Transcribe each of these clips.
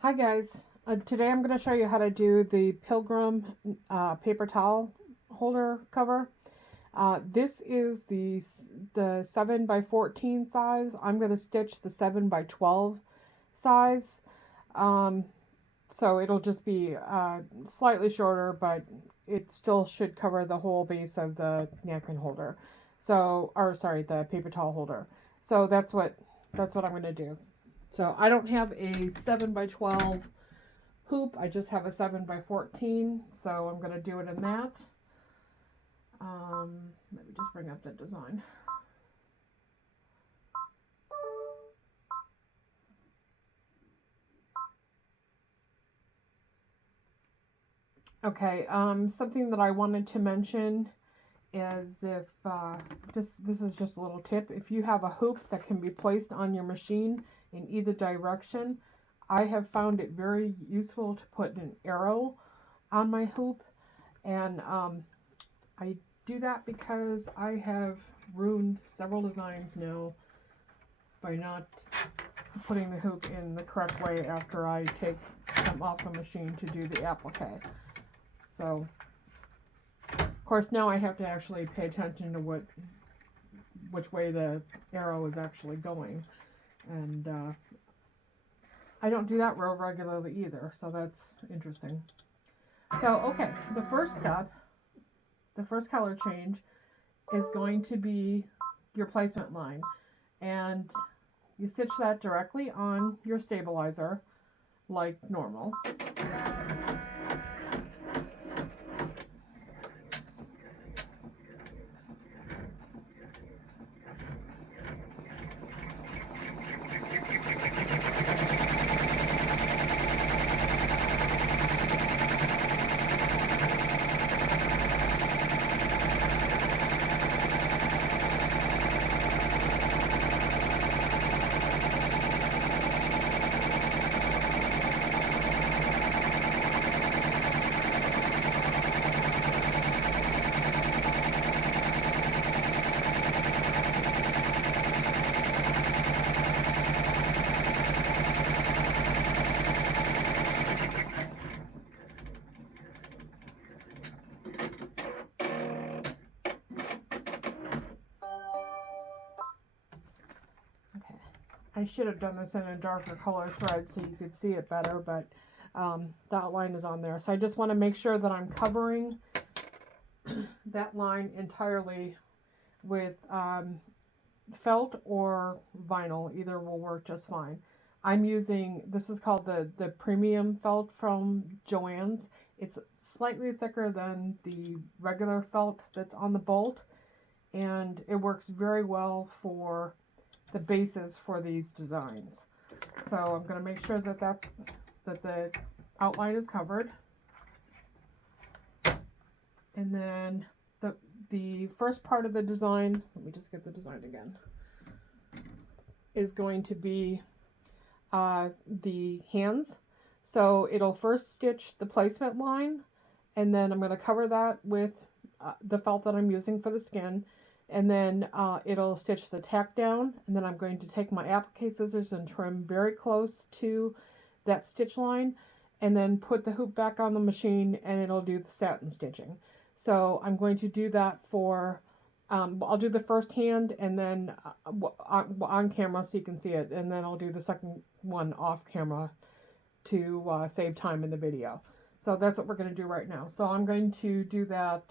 Hi guys, today I'm going to show you how to do the Pilgrim paper towel holder cover. This is the 7 by 14 size. I'm going to stitch the 7 by 12 size. Um, so it'll just be slightly shorter, but it still should cover the whole base of the napkin holder. So, or sorry, the paper towel holder. So that's what I'm going to do. So I don't have a 7 by 12 hoop. I just have a 7 by 14, so I'm going to do it in that. Let me just bring up the design. Okay, something that I wanted to mention is if this is just a little tip. If you have a hoop that can be placed on your machine in either direction, I have found it very useful to put an arrow on my hoop, and I do that because I have ruined several designs now by not putting the hoop in the correct way after I take them off the machine to do the applique. So, of course, now I have to actually pay attention to which way the arrow is actually going, and I don't do that real regularly either, so that's interesting. So, okay, the first step, the first color change is going to be your placement line, and you stitch that directly on your stabilizer like normal. Okay. I should have done this in a darker color thread so you could see it better, but the outline is on there. So I just want to make sure that I'm covering that line entirely with felt or vinyl. Either will work just fine. I'm using, this is called the premium felt from Joann's. It's slightly thicker than the regular felt that's on the bolt, and it works very well for the bases for these designs. So I'm going to make sure that the outline is covered. And then the first part of the design, let me just get the design again, is going to be the hands. So it'll first stitch the placement line, and then I'm going to cover that with the felt that I'm using for the skin, and then it'll stitch the tack down, and then I'm going to take my applique scissors and trim very close to that stitch line, and then put the hoop back on the machine, and it'll do the satin stitching. So I'm going to do that for I'll do the first hand, and then on camera so you can see it, and then I'll do the second one off camera to save time in the video. So that's what we're going to do right now. So I'm going to do that.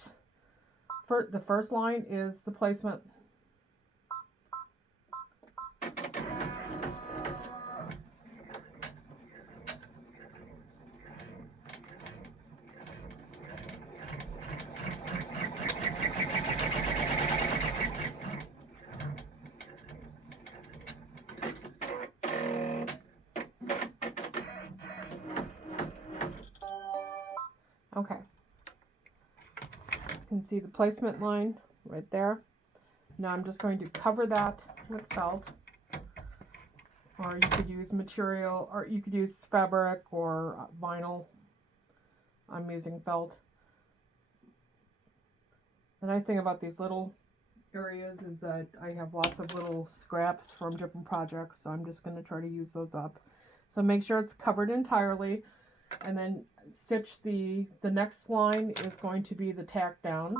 The first line is the placement. Okay, you can see the placement line right there. Now I'm just going to cover that with felt, or you could use material, or you could use fabric or vinyl. I'm using felt. The nice thing about these little areas is that I have lots of little scraps from different projects, so I'm just going to try to use those up. So make sure it's covered entirely, and then stitch the next line is going to be the tack down.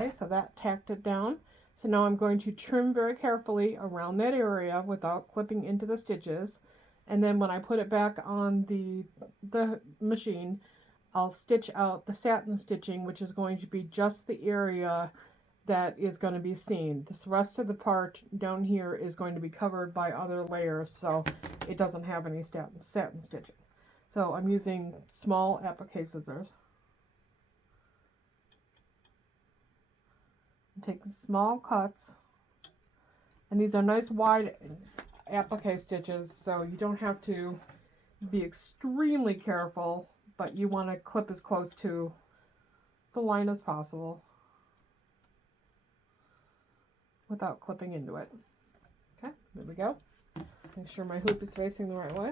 Okay, so that tacked it down. So now I'm going to trim very carefully around that area without clipping into the stitches. And then when I put it back on the machine, I'll stitch out the satin stitching, which is going to be just the area that is going to be seen. This rest of the part down here is going to be covered by other layers, so it doesn't have any satin stitching. So I'm using small applique scissors. Take small cuts, and these are nice wide applique stitches, so you don't have to be extremely careful, but you want to clip as close to the line as possible without clipping into it. Okay, there we go. Make sure my hoop is facing the right way.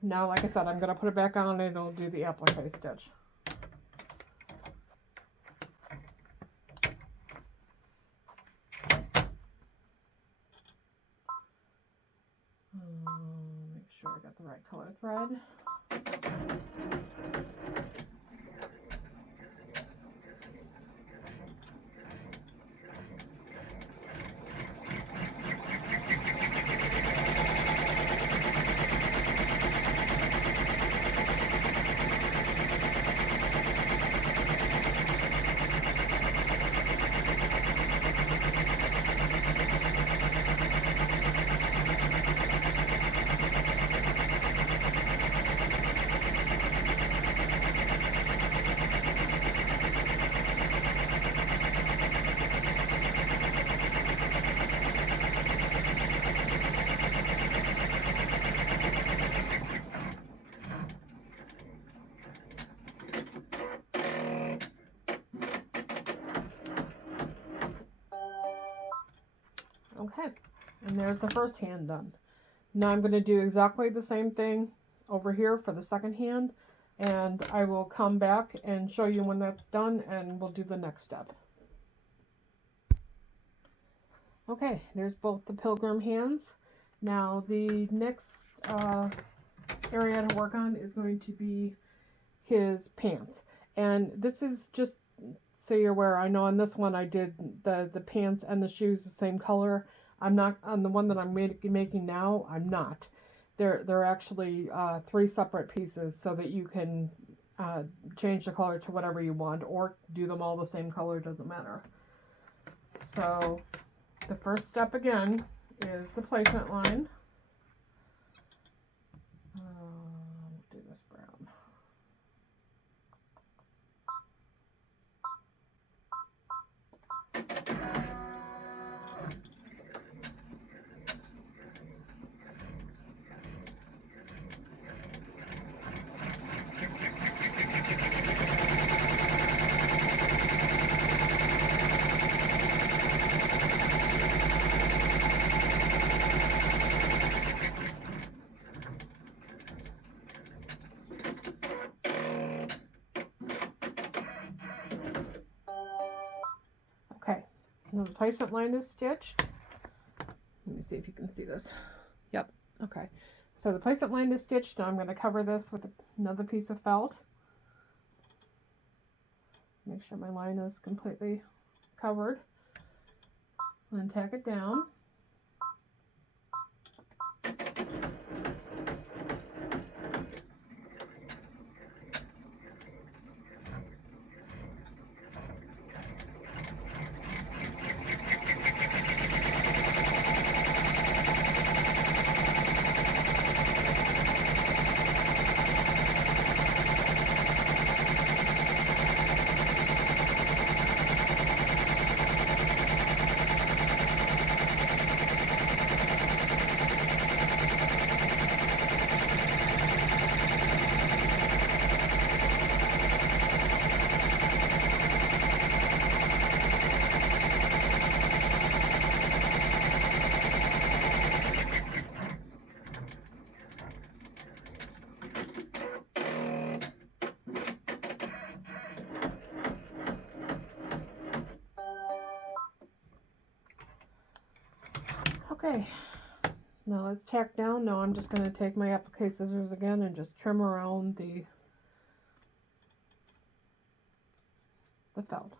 Now, like I said, I'm going to put it back on and it'll do the applique stitch. Make sure I got the right color thread. Okay, and there's the first hand done. Now I'm going to do exactly the same thing over here for the second hand, and I will come back and show you when that's done, and we'll do the next step. Okay, there's both the Pilgrim hands. Now the next area to work on is going to be his pants, and this is just so you're aware. I know on this one I did the pants and the shoes the same color. I'm not on the one that I'm making now. I'm not. They're actually 3 separate pieces, so that you can change the color to whatever you want, or do them all the same color. Doesn't matter. So the first step again is the placement line. Do this brown. Okay, now the placement line is stitched. Let me see if you can see this. Yep, okay. So the placement line is stitched. Now I'm going to cover this with another piece of felt. Make sure my line is completely covered. And tack it down. Okay, now let's tack down. Now I'm just going to take my applique scissors again and just trim around the felt.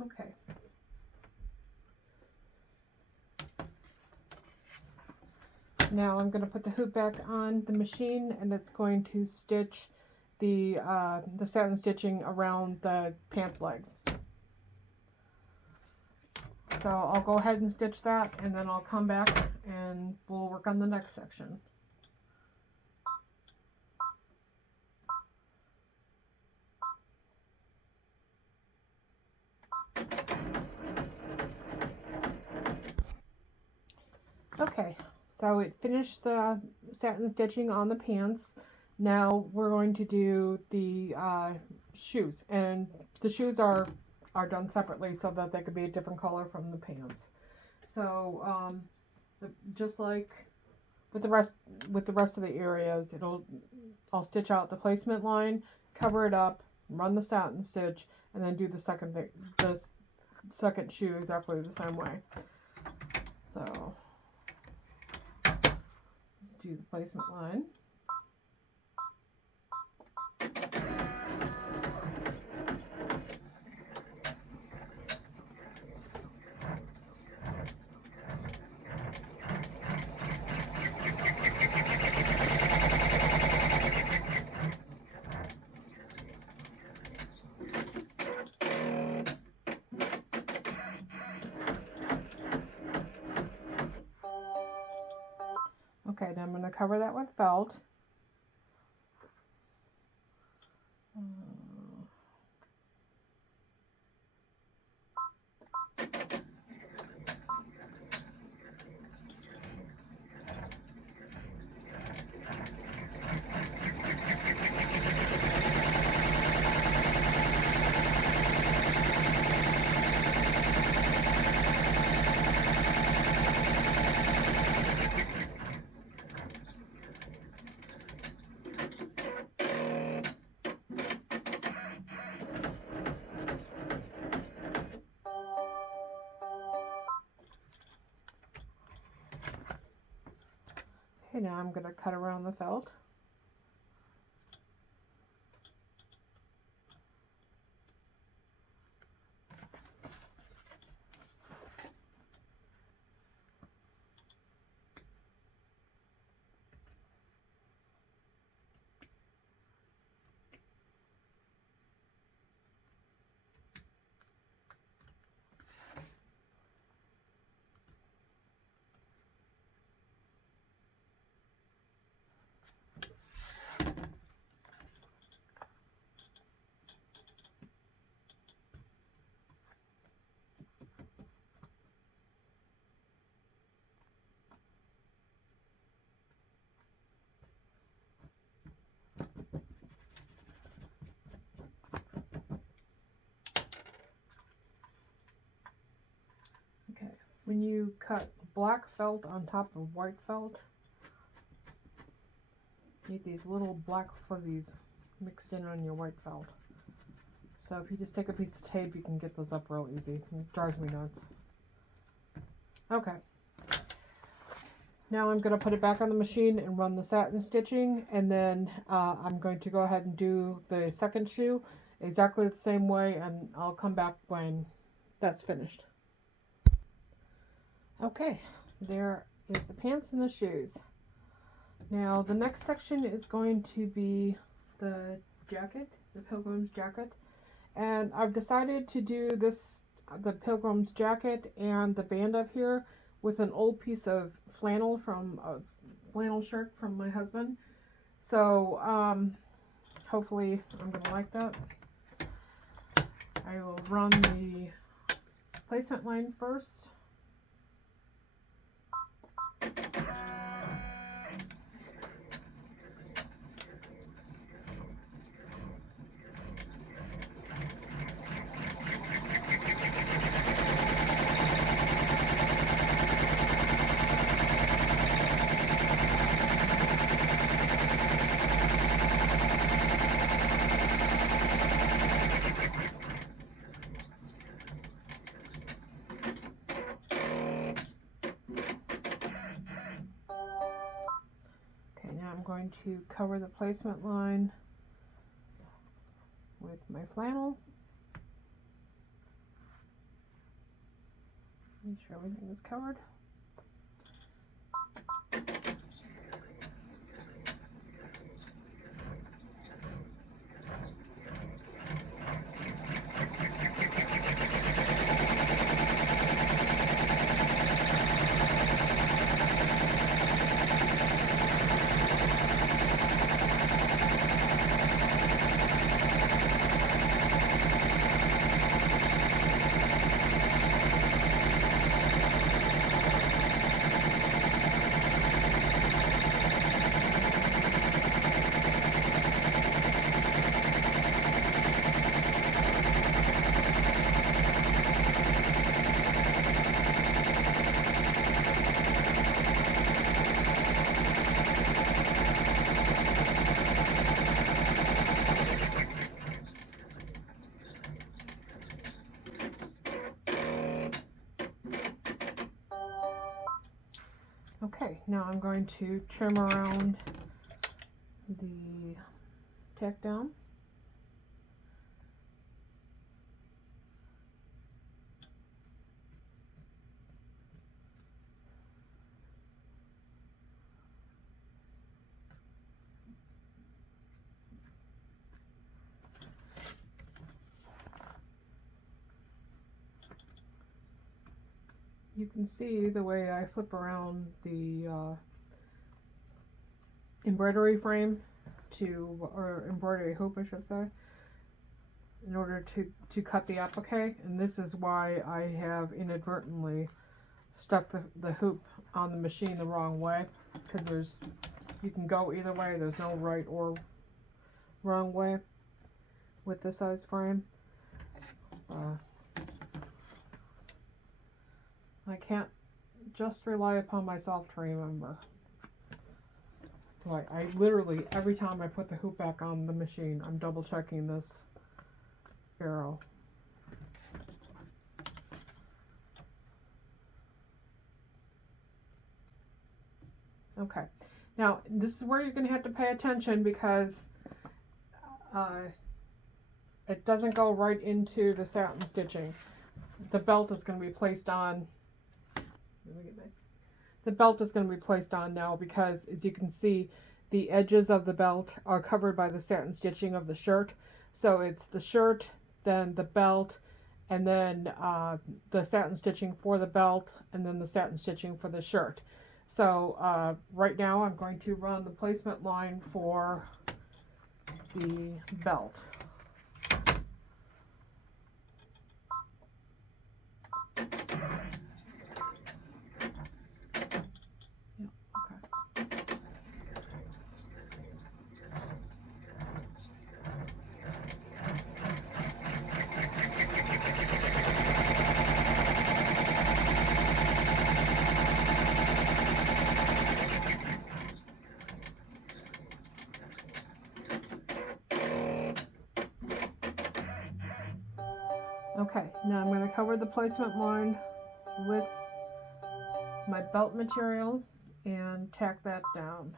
Okay. Now I'm going to put the hoop back on the machine, and it's going to stitch the satin stitching around the pant legs. So I'll go ahead and stitch that, and then I'll come back and we'll work on the next section. Okay, so it finished the satin stitching on the pants. Now we're going to do the shoes, and the shoes are done separately so that they could be a different color from the pants. So just like with the rest of the areas, I'll stitch out the placement line, cover it up, run the satin stitch, and then do the second shoe exactly the same way. So do the placement line. Okay, now I'm going to cover that with felt. Okay, now I'm going to cut around the felt. Okay, when you cut black felt on top of white felt, you get these little black fuzzies mixed in on your white felt. So if you just take a piece of tape, you can get those up real easy. It drives me nuts. Okay. Now I'm going to put it back on the machine and run the satin stitching, and then I'm going to go ahead and do the second shoe exactly the same way, and I'll come back when that's finished. Okay, there is the pants and the shoes. Now the next section is going to be the jacket, the Pilgrim's jacket. And I've decided to do this, the Pilgrim's jacket and the band up here with an old piece of flannel from a flannel shirt from my husband. So hopefully I'm going to like that. I will run the placement line first. I'm going to cover the placement line with my flannel. Make sure everything is covered. Okay, now I'm going to trim around the tack down. You can see the way I flip around the embroidery frame or embroidery hoop I should say, in order to cut the applique, and this is why I have inadvertently stuck the hoop on the machine the wrong way, because you can go either way, there's no right or wrong way with this size frame. I can't just rely upon myself to remember. So I literally, every time I put the hoop back on the machine, I'm double checking this arrow. Okay, now this is where you're going to have to pay attention, because it doesn't go right into the satin stitching. The belt is going to be placed on. The belt is going to be placed on now, because as you can see, the edges of the belt are covered by the satin stitching of the shirt. So it's the shirt, then the belt, and then the satin stitching for the belt, and then the satin stitching for the shirt. So right now I'm going to run the placement line for the belt. Okay, now I'm going to cover the placement line with my belt material and tack that down.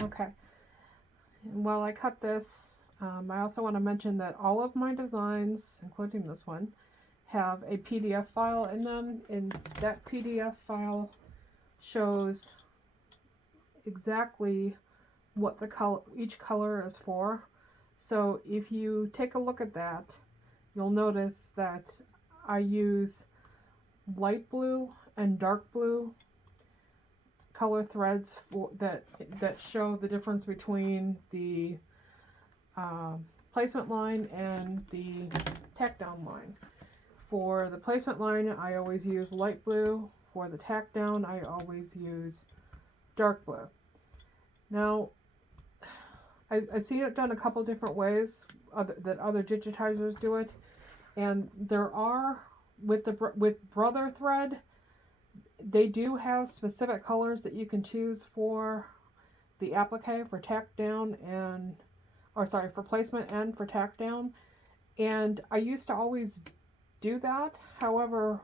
Okay, and while I cut this, I also want to mention that all of my designs, including this one, have a PDF file in them, and that PDF file shows exactly what the color, each color is for. So if you take a look at that, you'll notice that I use light blue and dark blue color threads that show the difference between the placement line and the tack down line. For the placement line, I always use light blue. For the tack down, I always use dark blue. Now, I've seen it done a couple different ways that other digitizers do it, and there are with Brother thread, they do have specific colors that you can choose for the applique, for tack down and, or sorry, for placement and for tack down. And I used to always do that. However,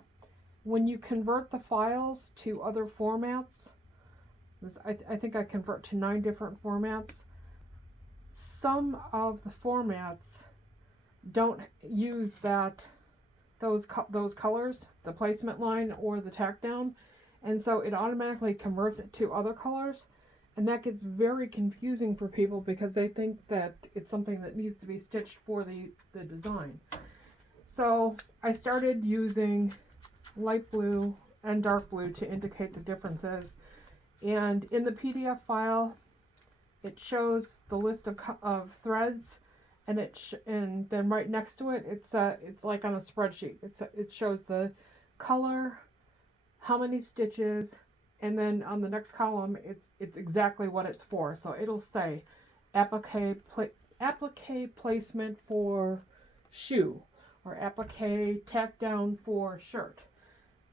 when you convert the files to other formats, I think I convert to 9 different formats. Some of the formats don't use those colors, the placement line or the tack down, and so it automatically converts it to other colors, and that gets very confusing for people because they think that it's something that needs to be stitched for the design. So I started using light blue and dark blue to indicate the differences, and in the PDF file it shows the list of threads, and and then right next to it, it's like on a spreadsheet. It shows the color, how many stitches, and then on the next column, it's exactly what it's for. So it'll say applique placement for shoe, or applique tack down for shirt.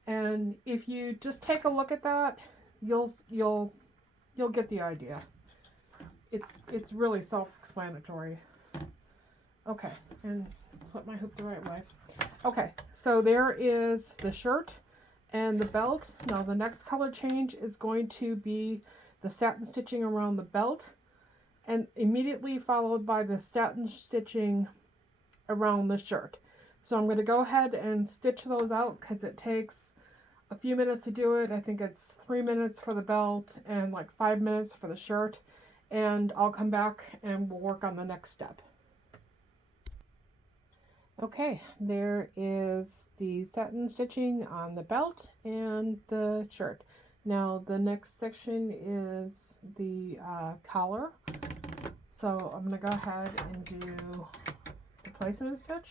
And if you just take a look at that, you'll get the idea. It's really self-explanatory. Okay, and flip my hoop the right way. Okay, so there is the shirt and the belt. Now the next color change is going to be the satin stitching around the belt, and immediately followed by the satin stitching around the shirt. So I'm going to go ahead and stitch those out because it takes a few minutes to do it. I think it's 3 minutes for the belt and like 5 minutes for the shirt. And I'll come back and we'll work on the next step. Okay, there is the satin stitching on the belt and the shirt. Now the next section is the collar. So I'm going to go ahead and do the placement stitch.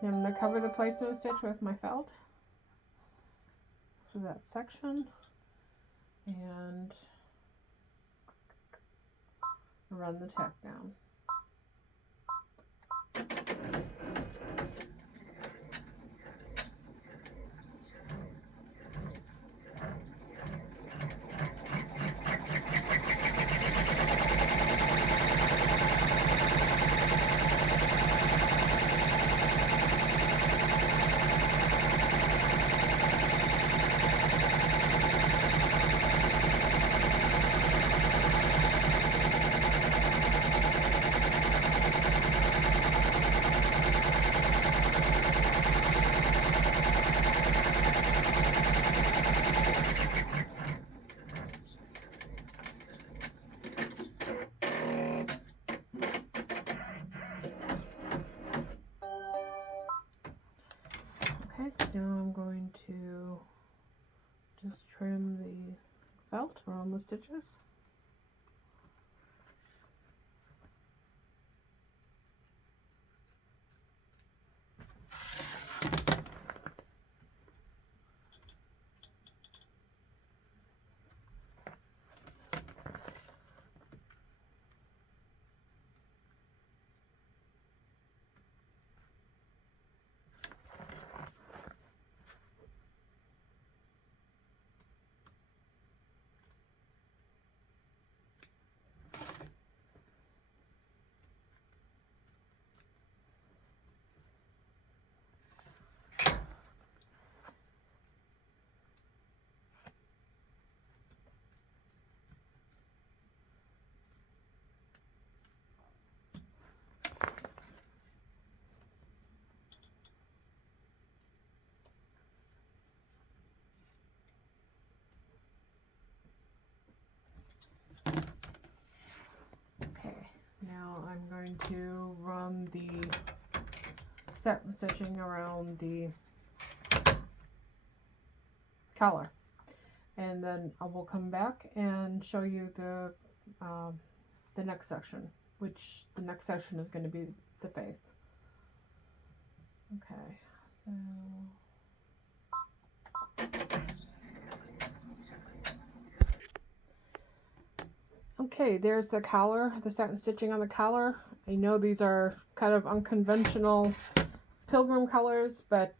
Now I'm going to cover the placement stitch with my felt for that section and run the tack down. Okay, now I'm going to just trim the felt around the stitches. now I'm going to run the satin stitching around the collar, and then I will come back and show you the next section, which the next section is going to be the face. Okay, so okay, there's the collar, the satin stitching on the collar. I know these are kind of unconventional Pilgrim colors, but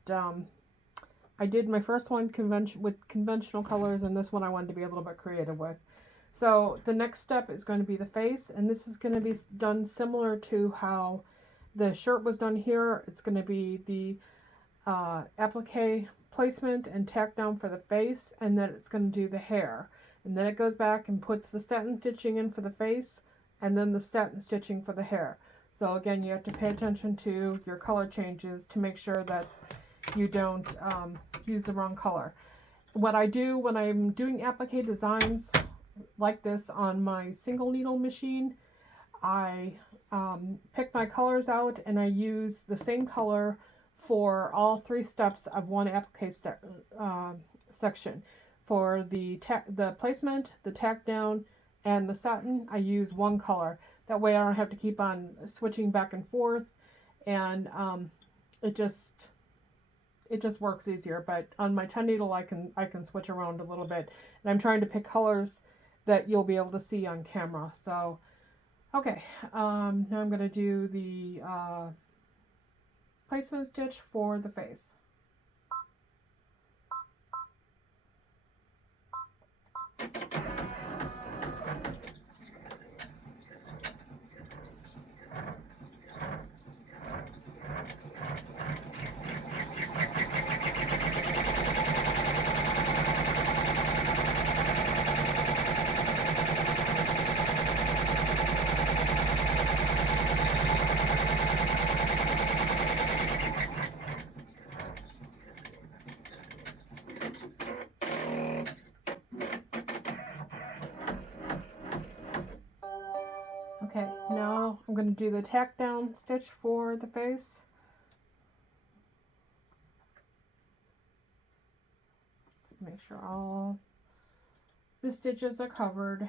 I did my first one with conventional colors, and this one I wanted to be a little bit creative with. So the next step is going to be the face, and this is going to be done similar to how the shirt was done here. It's going to be the applique placement and tack down for the face, and then it's going to do the hair. And then it goes back and puts the satin stitching in for the face, and then the satin stitching for the hair. So again, you have to pay attention to your color changes to make sure that you don't use the wrong color. What I do when I'm doing applique designs like this on my single needle machine, I pick my colors out and I use the same color for all 3 steps of one applique section. For the placement, the tack down, and the satin, I use one color. That way I don't have to keep on switching back and forth, and it just works easier. But on my 10 needle I can switch around a little bit, and I'm trying to pick colors that you'll be able to see on camera. So okay, now I'm going to do the placement stitch for the face. Okay, now I'm going to do the tack down stitch for the face. Make sure all the stitches are covered.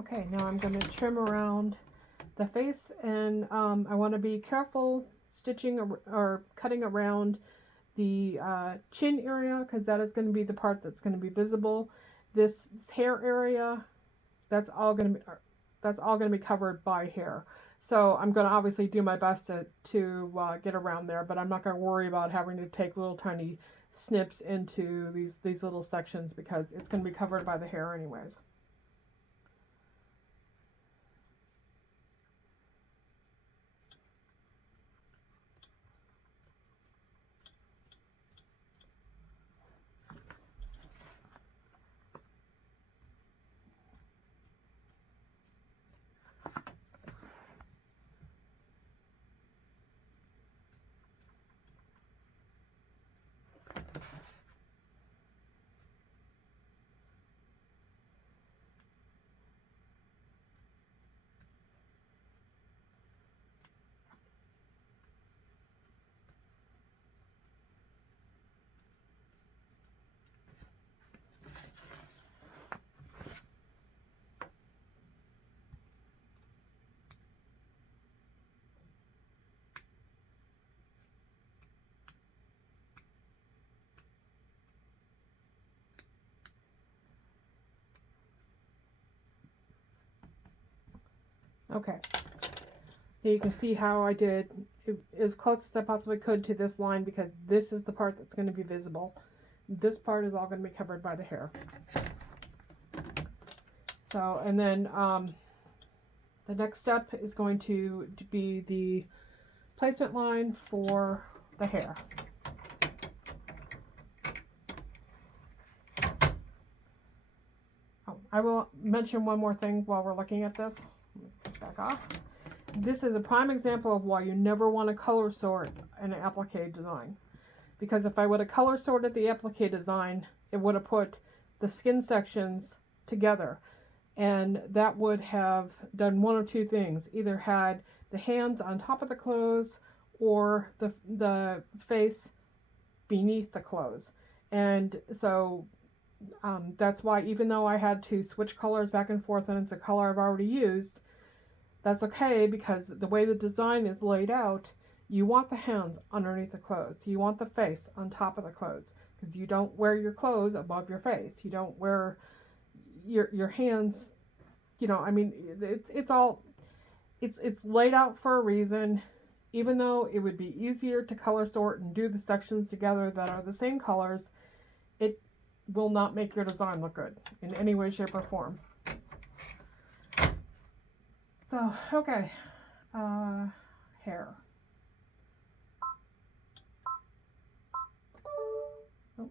Okay, now I'm going to trim around the face, and I want to be careful stitching or cutting around the chin area, because that is going to be the part that's going to be visible. This hair area, that's all going to be covered by hair. So I'm going to obviously do my best to get around there, but I'm not going to worry about having to take little tiny snips into these little sections, because it's going to be covered by the hair anyways. Okay, here you can see how I did as close as I possibly could to this line, because this is the part that's going to be visible. This part is all going to be covered by the hair. So, and then the next step is going to be the placement line for the hair. Oh, I will mention one more thing while we're looking at this. Put this back off. This is a prime example of why you never want to color sort an applique design. Because if I would have color sorted the applique design, it would have put the skin sections together. And that would have done one of two things. Either had the hands on top of the clothes or the face beneath the clothes. And so that's why, even though I had to switch colors back and forth and it's a color I've already used, that's okay, because the way the design is laid out, you want the hands underneath the clothes. You want the face on top of the clothes, because you don't wear your clothes above your face. You don't wear your hands, you know, I mean, it's laid out for a reason. Even though it would be easier to color sort and do the sections together that are the same colors, it will not make your design look good in any way, shape, or form. So, okay, hair. Oh.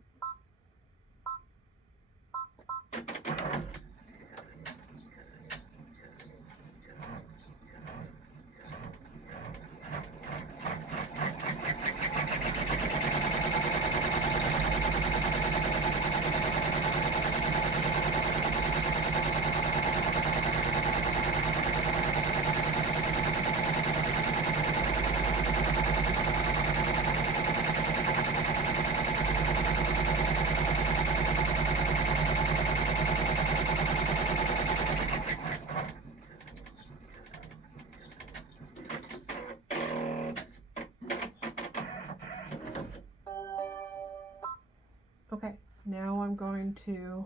Okay, now I'm going to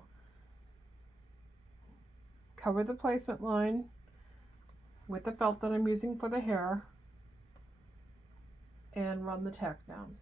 cover the placement line with the felt that I'm using for the hair and run the tack down.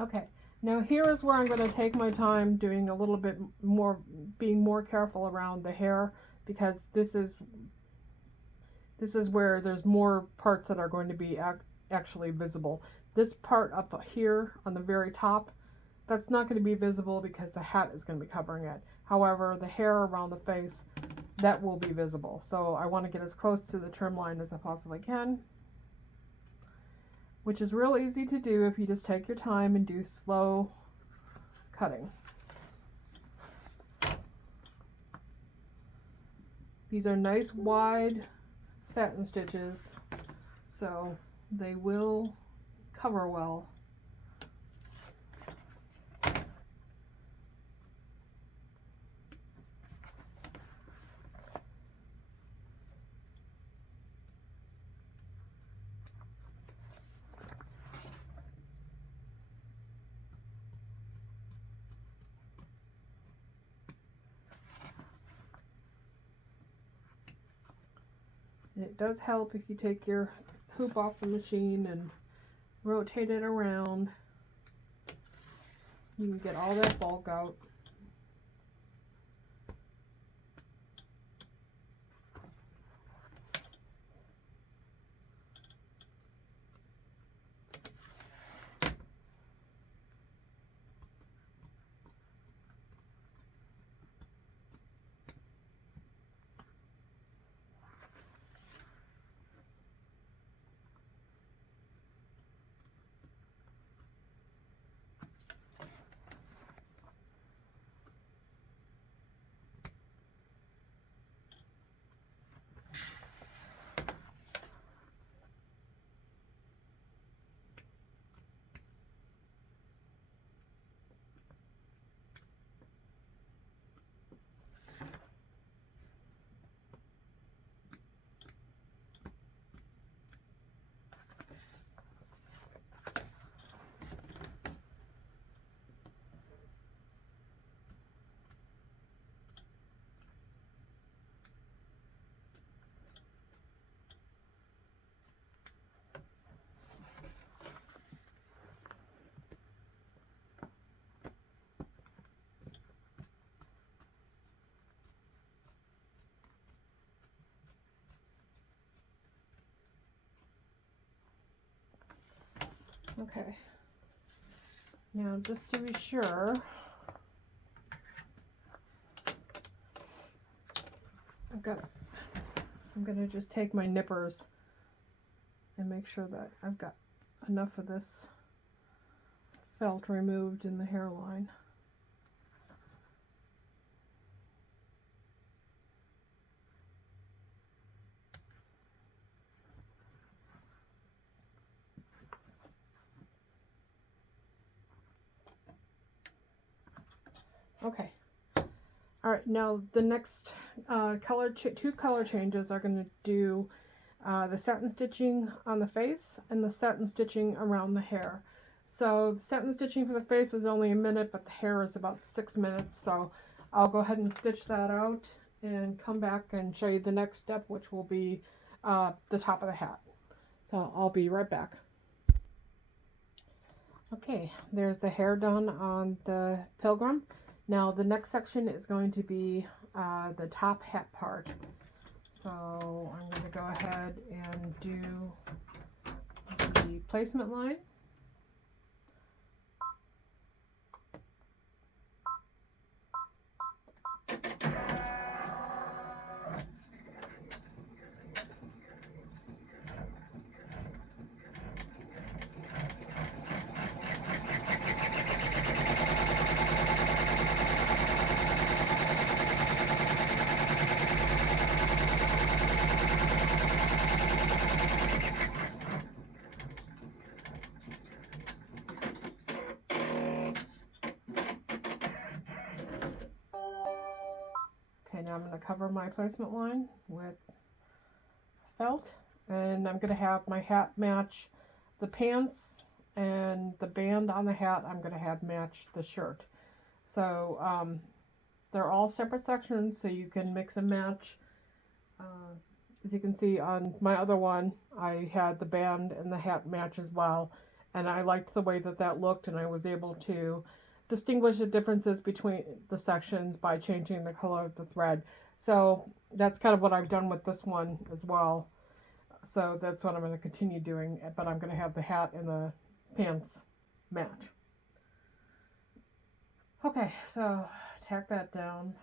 Okay, now here is where I'm going to take my time doing a little bit more, being more careful around the hair, because this is where there's more parts that are going to be actually visible. This part up here on the very top, that's not going to be visible because the hat is going to be covering it. However, the hair around the face, that will be visible. So I want to get as close to the trim line as I possibly can, which is real easy to do if you just take your time and do slow cutting. These are nice wide satin stitches, so they will cover well. And it does help if you take your hoop off the machine and rotate it around. You can get all that bulk out. Okay, now just to be sure, I'm gonna just take my nippers and make sure that I've got enough of this felt removed in the hairline. Okay. All right. Now the next two color changes are going to do the satin stitching on the face and the satin stitching around the hair. So the satin stitching for the face is only a minute, but the hair is about 6 minutes. So I'll go ahead and stitch that out and come back and show you the next step, which will be the top of the hat. So I'll be right back. Okay, there's the hair done on the Pilgrim. Now the next section is going to be the top hat part. So I'm going to go ahead and do the placement line. Okay, now I'm going to cover my placement line with felt, and I'm going to have my hat match the pants, and the band on the hat I'm going to have match the shirt. So they're all separate sections, so you can mix and match. As you can see on my other one, I had the band and the hat match as well, and I liked the way that that looked, and I was able to distinguish the differences between the sections by changing the color of the thread. So that's kind of what I've done with this one as well. So that's what I'm going to continue doing, but I'm going to have the hat and the pants match. Okay, so tack that down.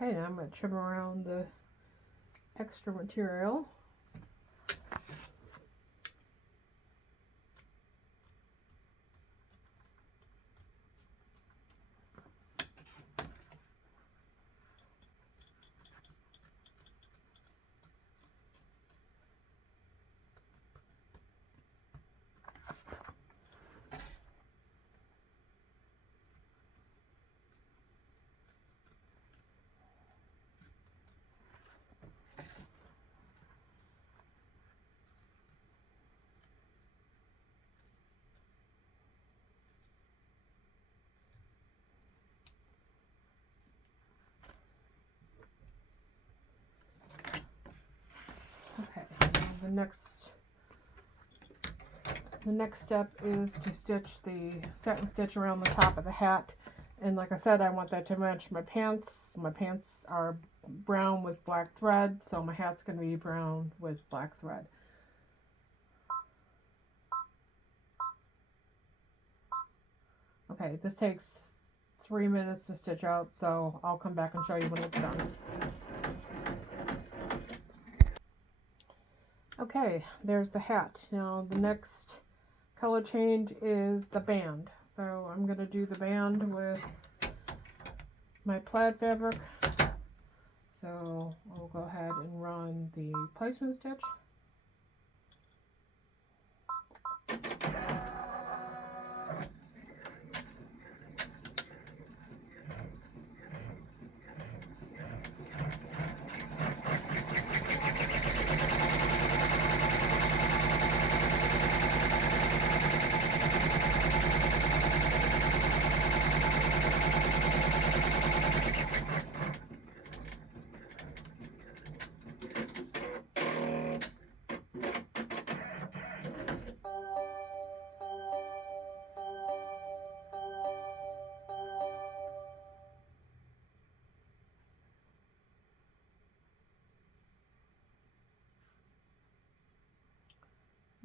Okay, now I'm going to trim around the extra material. Okay, now the next step is to stitch the satin stitch around the top of the hat. And like I said, I want that to match my pants. My pants are brown with black thread, so my hat's going to be brown with black thread. Okay, this takes 3 minutes to stitch out, so I'll come back and show you when it's done. Okay, there's the hat. Now the next color change is the band. So I'm going to do the band with my plaid fabric. So I'll go ahead and run the placement stitch.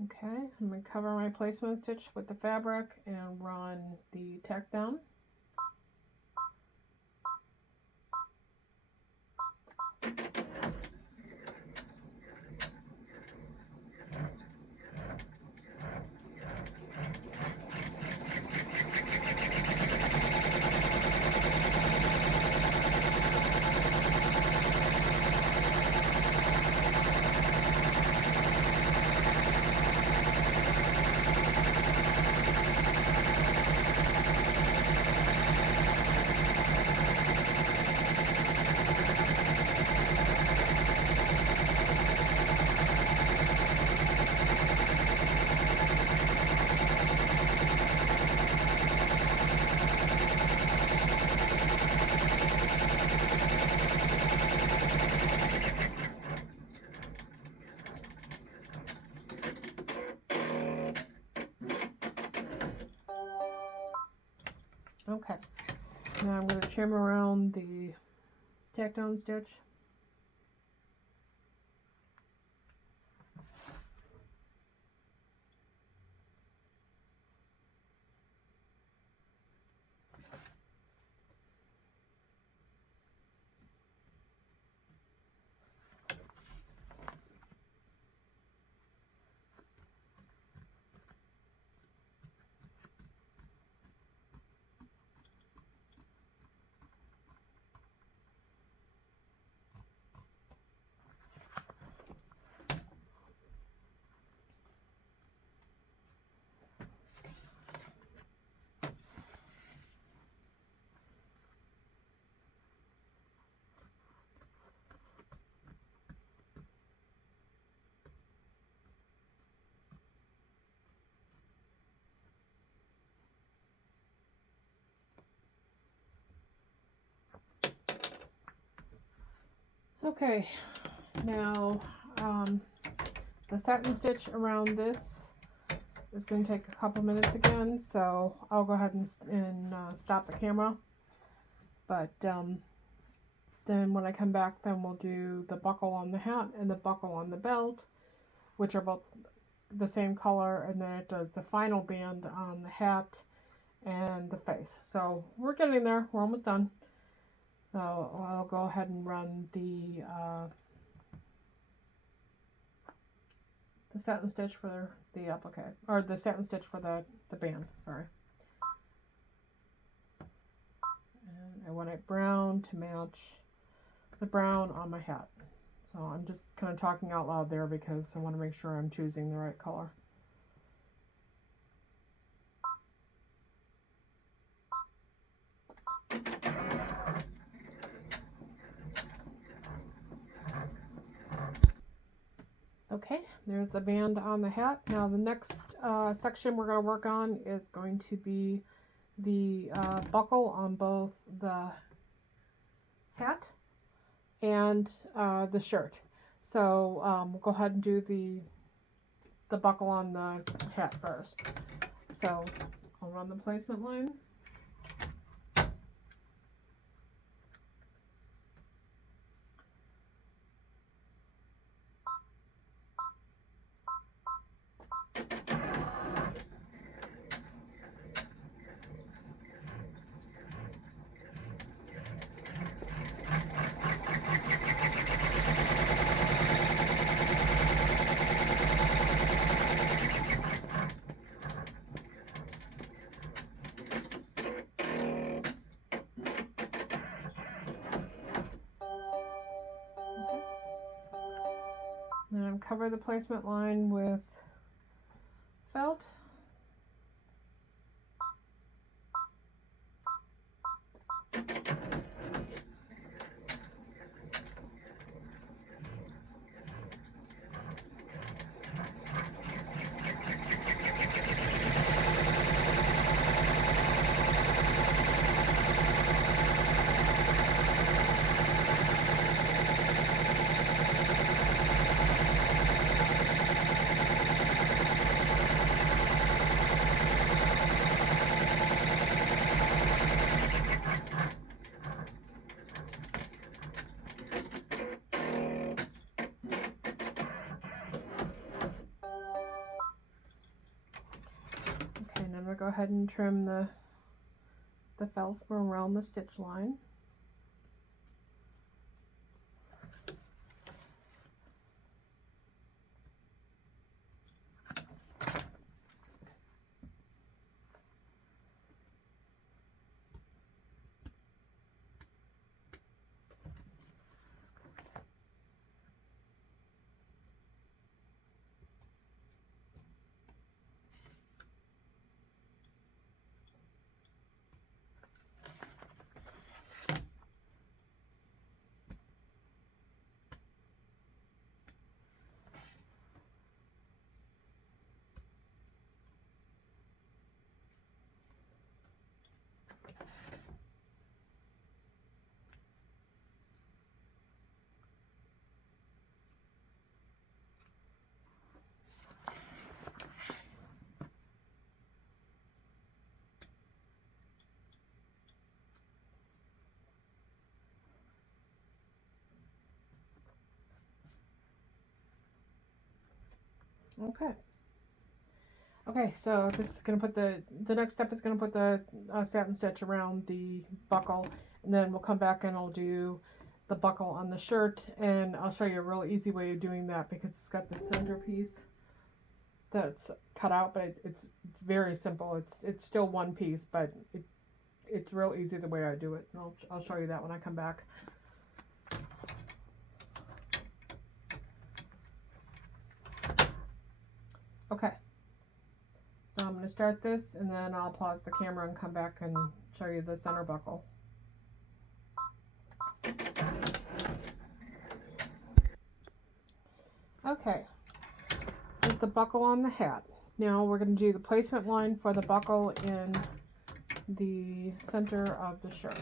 Okay, I'm going to cover my placement stitch with the fabric and run the tack down. Okay, now I'm going to trim around the tack down stitch. Okay, now the satin stitch around this is going to take a couple minutes again, so I'll go ahead and stop the camera. But then when I come back, then we'll do the buckle on the hat and the buckle on the belt, which are both the same color, and then it does the final band on the hat and the face. So we're getting there. We're almost done. So I'll go ahead and run the satin stitch for the applique, or the satin stitch for the band, sorry. And I want it brown to match the brown on my hat. So I'm just kind of talking out loud there because I want to make sure I'm choosing the right color. Okay, there's the band on the hat. Now the next section we're going to work on is going to be the buckle on both the hat and the shirt. So we'll go ahead and do the buckle on the hat first. So I'll run the placement line. And cover the placement line with felt. I'm going to go ahead and trim the felt from around the stitch line. Okay, so this is going to put the next step is going to put the satin stitch around the buckle, and then we'll come back and I'll do the buckle on the shirt, and I'll show you a real easy way of doing that because it's got the center piece that's cut out, but it's very simple. It's still one piece, but it's real easy the way I do it, and I'll show you that when I come back. Okay, so I'm going to start this and then I'll pause the camera and come back and show you the center buckle. Okay, here's the buckle on the hat. Now we're going to do the placement line for the buckle in the center of the shirt.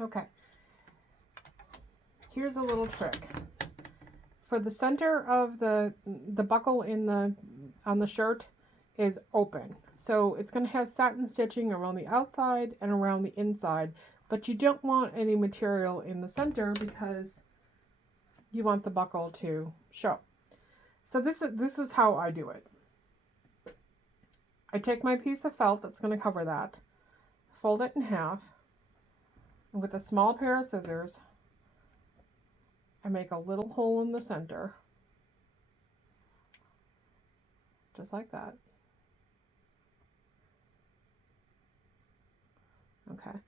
Okay, here's a little trick. For the center of the buckle on the shirt is open. So it's going to have satin stitching around the outside and around the inside, but you don't want any material in the center because you want the buckle to show. So this is how I do it. I take my piece of felt that's going to cover that, fold it in half, and with a small pair of scissors, I make a little hole in the center, just like that. Okay.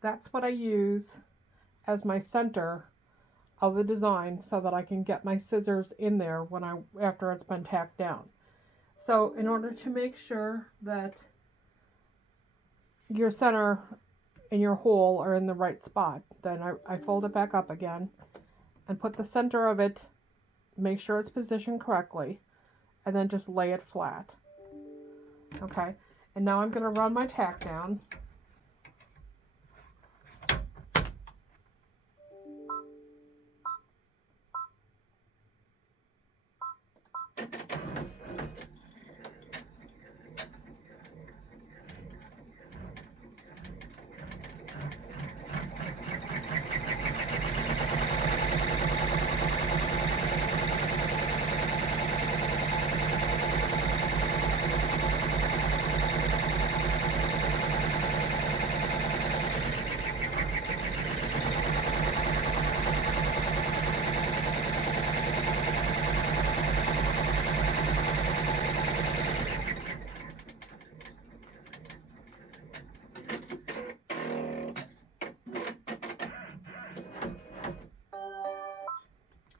That's what I use as my center of the design so that I can get my scissors in there after it's been tacked down. So in order to make sure that your center and your hole are in the right spot, then I fold it back up again and put the center of it, make sure it's positioned correctly, and then just lay it flat. Okay, and now I'm going to run my tack down.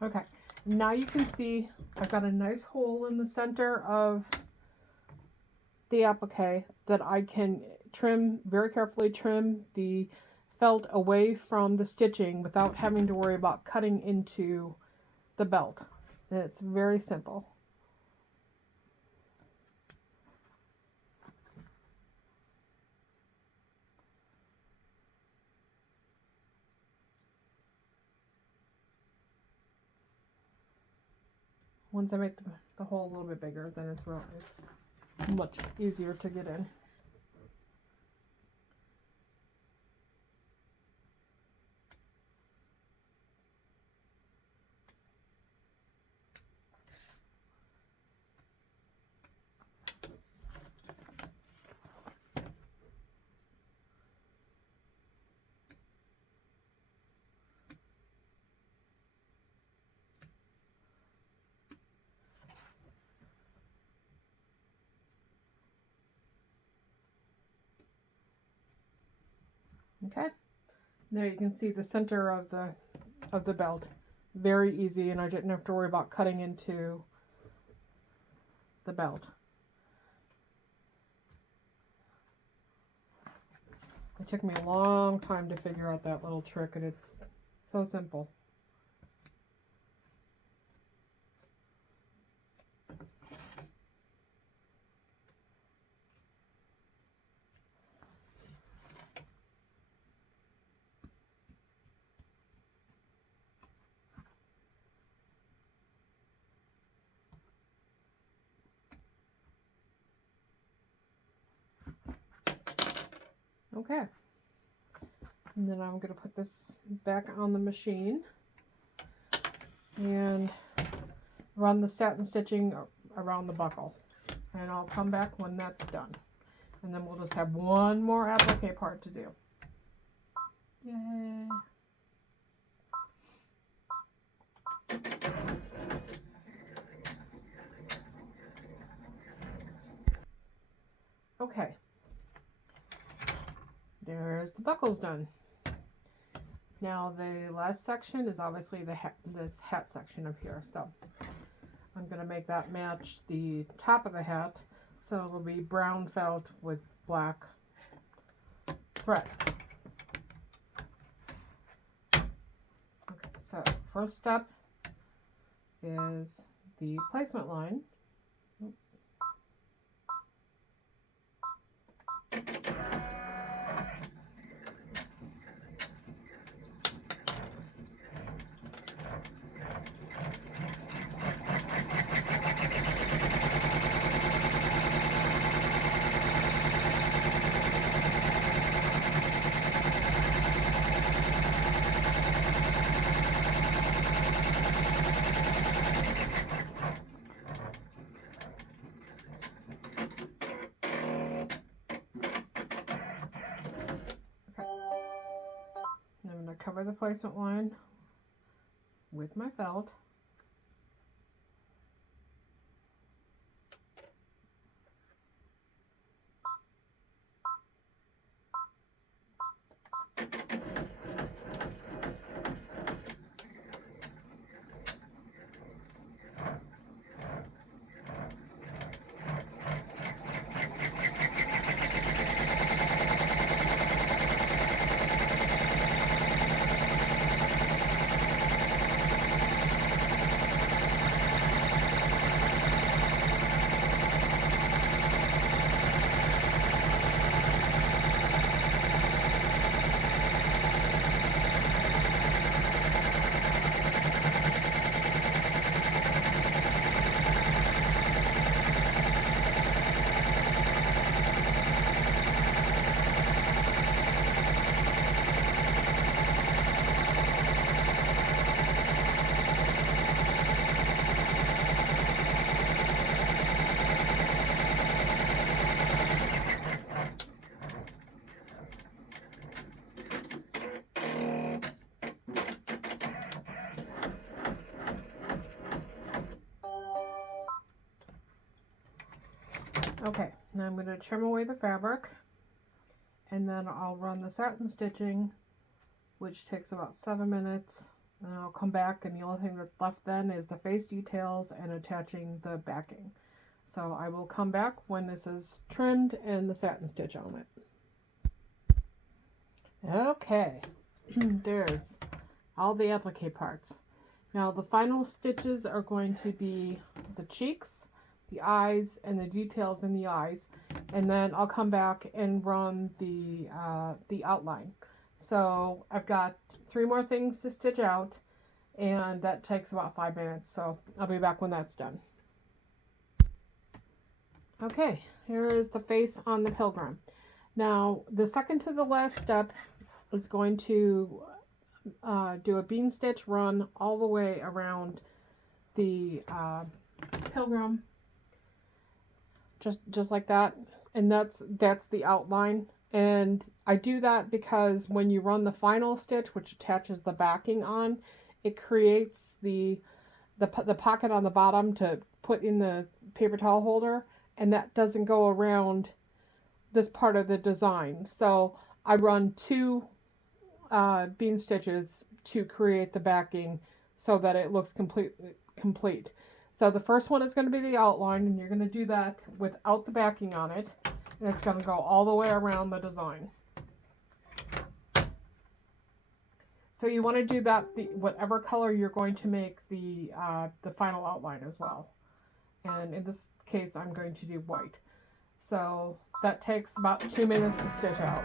Okay, now you can see I've got a nice hole in the center of the applique that I can very carefully trim the felt away from the stitching without having to worry about cutting into the belt. And it's very simple. Once I make the hole a little bit bigger, then it's much easier to get in. Okay, there you can see the center of the belt. Very easy, and I didn't have to worry about cutting into the belt. It took me a long time to figure out that little trick, and it's so simple. Okay, and then I'm going to put this back on the machine and run the satin stitching around the buckle, and I'll come back when that's done, and then we'll just have one more applique part to do. Yay! Okay, there's the buckles done. Now the last section is obviously this hat section up here, so I'm going to make that match the top of the hat, so it'll be brown felt with black thread. Okay, so first step is the placement line. cover the placement line with my felt. Okay, now I'm going to trim away the fabric, and then I'll run the satin stitching, which takes about 7 minutes, and I'll come back, and the only thing that's left then is the face details and attaching the backing. So I will come back when this is trimmed and the satin stitch on it. Okay, there's all the applique parts. Now the final stitches are going to be the cheeks, the eyes, and the details in the eyes, and then I'll come back and run the outline. So I've got 3 more things to stitch out, and that takes about 5 minutes, so I'll be back when that's done. Okay, here is the face on the Pilgrim. Now the second to the last step is going to do a bean stitch run all the way around the Pilgrim, just like that, and that's the outline. And I do that because when you run the final stitch, which attaches the backing on, it creates the pocket on the bottom to put in the paper towel holder, and that doesn't go around this part of the design. So I run 2 bean stitches to create the backing so that it looks complete. So the first one is going to be the outline, and you're going to do that without the backing on it, and it's going to go all the way around the design. So you want to do that whatever color you're going to make the final outline as well. And in this case, I'm going to do white. So that takes about 2 minutes to stitch out.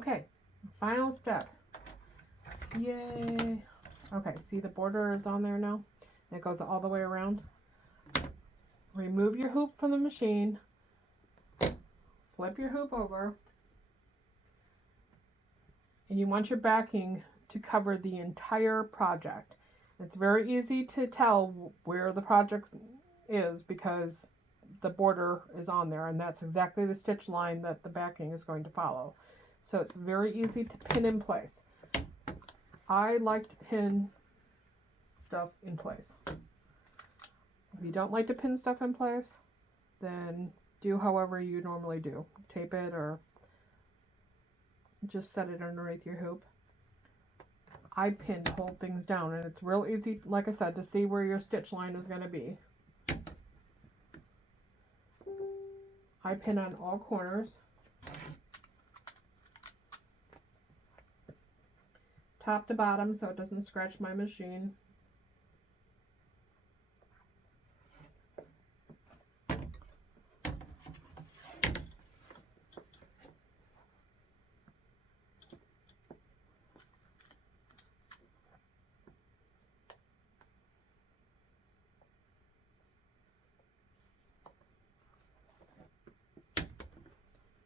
Okay, final step. Yay! Okay, see the border is on there now? It goes all the way around. Remove your hoop from the machine. Flip your hoop over. And you want your backing to cover the entire project. It's very easy to tell where the project is because the border is on there, and that's exactly the stitch line that the backing is going to follow. So it's very easy to pin in place. I like to pin stuff in place. If you don't like to pin stuff in place, then do however you normally do. Tape it or just set it underneath your hoop. I pin to hold things down, and it's real easy, like I said, to see where your stitch line is going to be. I pin on all corners. Top to bottom so it doesn't scratch my machine.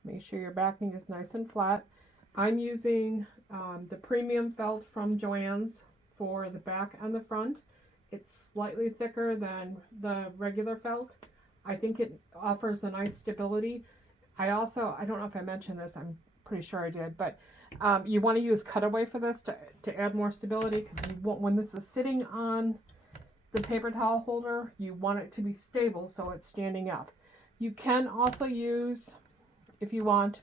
Make sure your backing is nice and flat. I'm using the premium felt from Joann's for the back and the front. It's slightly thicker than the regular felt. I think it offers a nice stability. I don't know if I mentioned this, I'm pretty sure I did, but you want to use cutaway for this to add more stability, because when this is sitting on the paper towel holder, you want it to be stable so it's standing up. You can also use, if you want,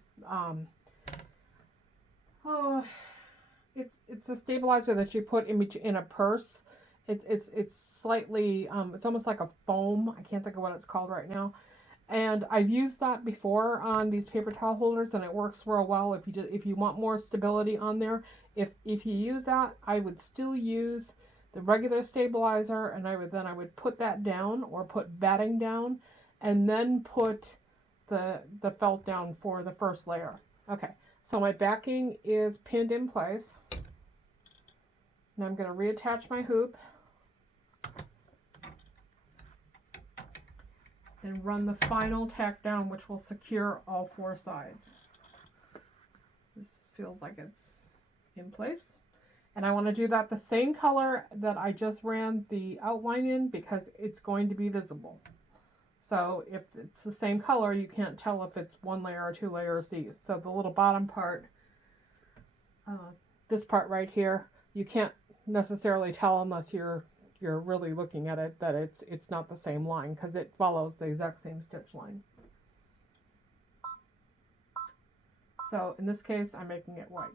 it's a stabilizer that you put in a purse. It's slightly it's almost like a foam. I can't think of what it's called right now. And I've used that before on these paper towel holders, and it works real well. If you want more stability on there, if you use that, I would still use the regular stabilizer, and I would put that down or put batting down, and then put the felt down for the first layer. Okay, so my backing is pinned in place. Now I'm going to reattach my hoop and run the final tack down, which will secure all four sides. This feels like it's in place. And I want to do that the same color that I just ran the outline in, because it's going to be visible. So if it's the same color, you can't tell if it's one layer or two layers deep. So the little bottom part, this part right here, you can't necessarily tell unless you're really looking at it that it's not the same line, because it follows the exact same stitch line. So in this case, I'm making it white.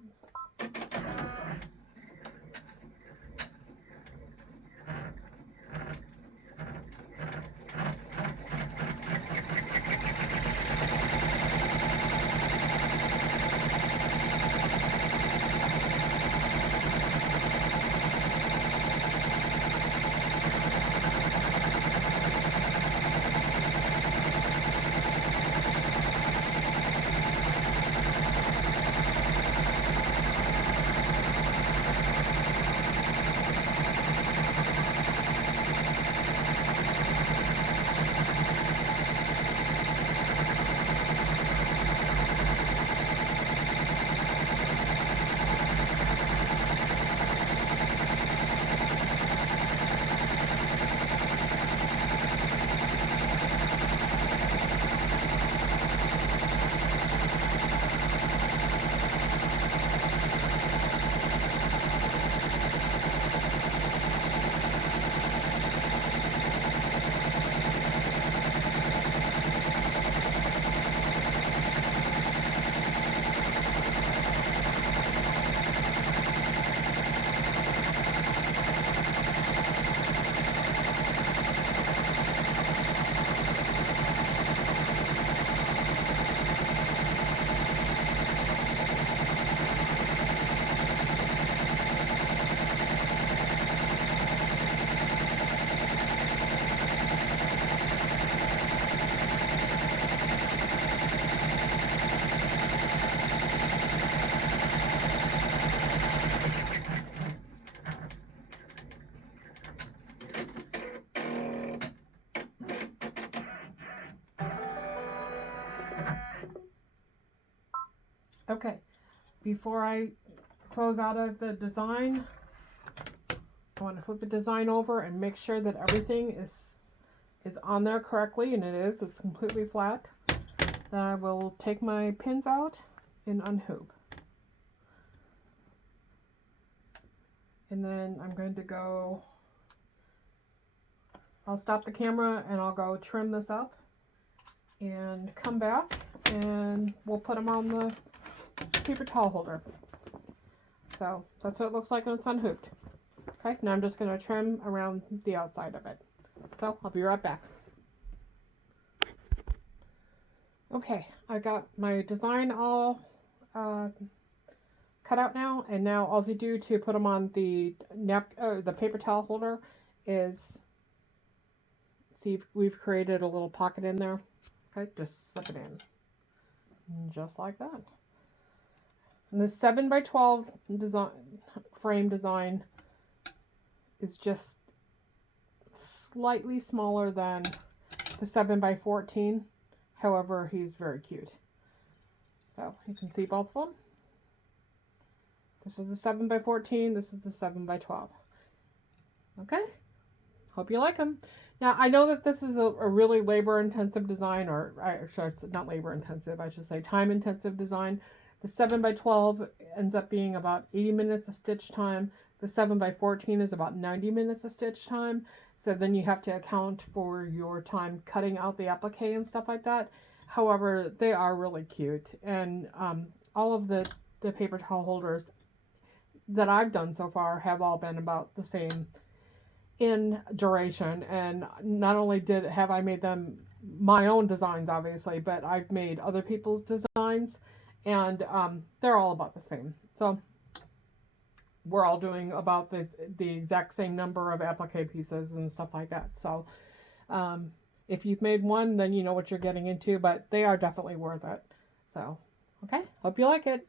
Okay, before I close out of the design, I want to flip the design over and make sure that everything is on there correctly, and it is. It's completely flat. Then I will take my pins out and unhoop. And then I'm going to go, I'll stop the camera and I'll go trim this up and come back and we'll put them on the paper towel holder. So that's what it looks like when it's unhooped. Okay, now I'm just going to trim around the outside of it. So I'll be right back. Okay, I got my design all cut out now, and now all you do to put them on the the paper towel holder is, see, we've created a little pocket in there. Okay, just slip it in, just like that. And this 7x12 design frame design is just slightly smaller than the 7x14. However, he's very cute. So you can see both of them. This is the 7x14. This is the 7x12. Okay. Hope you like them. Now, I know that this is a really labor-intensive design, or actually, it's not labor-intensive, I should say time-intensive design. The 7x12 ends up being about 80 minutes of stitch time. The 7x14 is about 90 minutes of stitch time. So then you have to account for your time cutting out the applique and stuff like that. However, they are really cute. And all of the paper towel holders that I've done so far have all been about the same in duration. And not only have I made them my own designs, obviously, but I've made other people's designs, and they're all about the same. So we're all doing about the exact same number of applique pieces and stuff like that. So if you've made one, then you know what you're getting into, but they are definitely worth it. So, okay, hope you like it.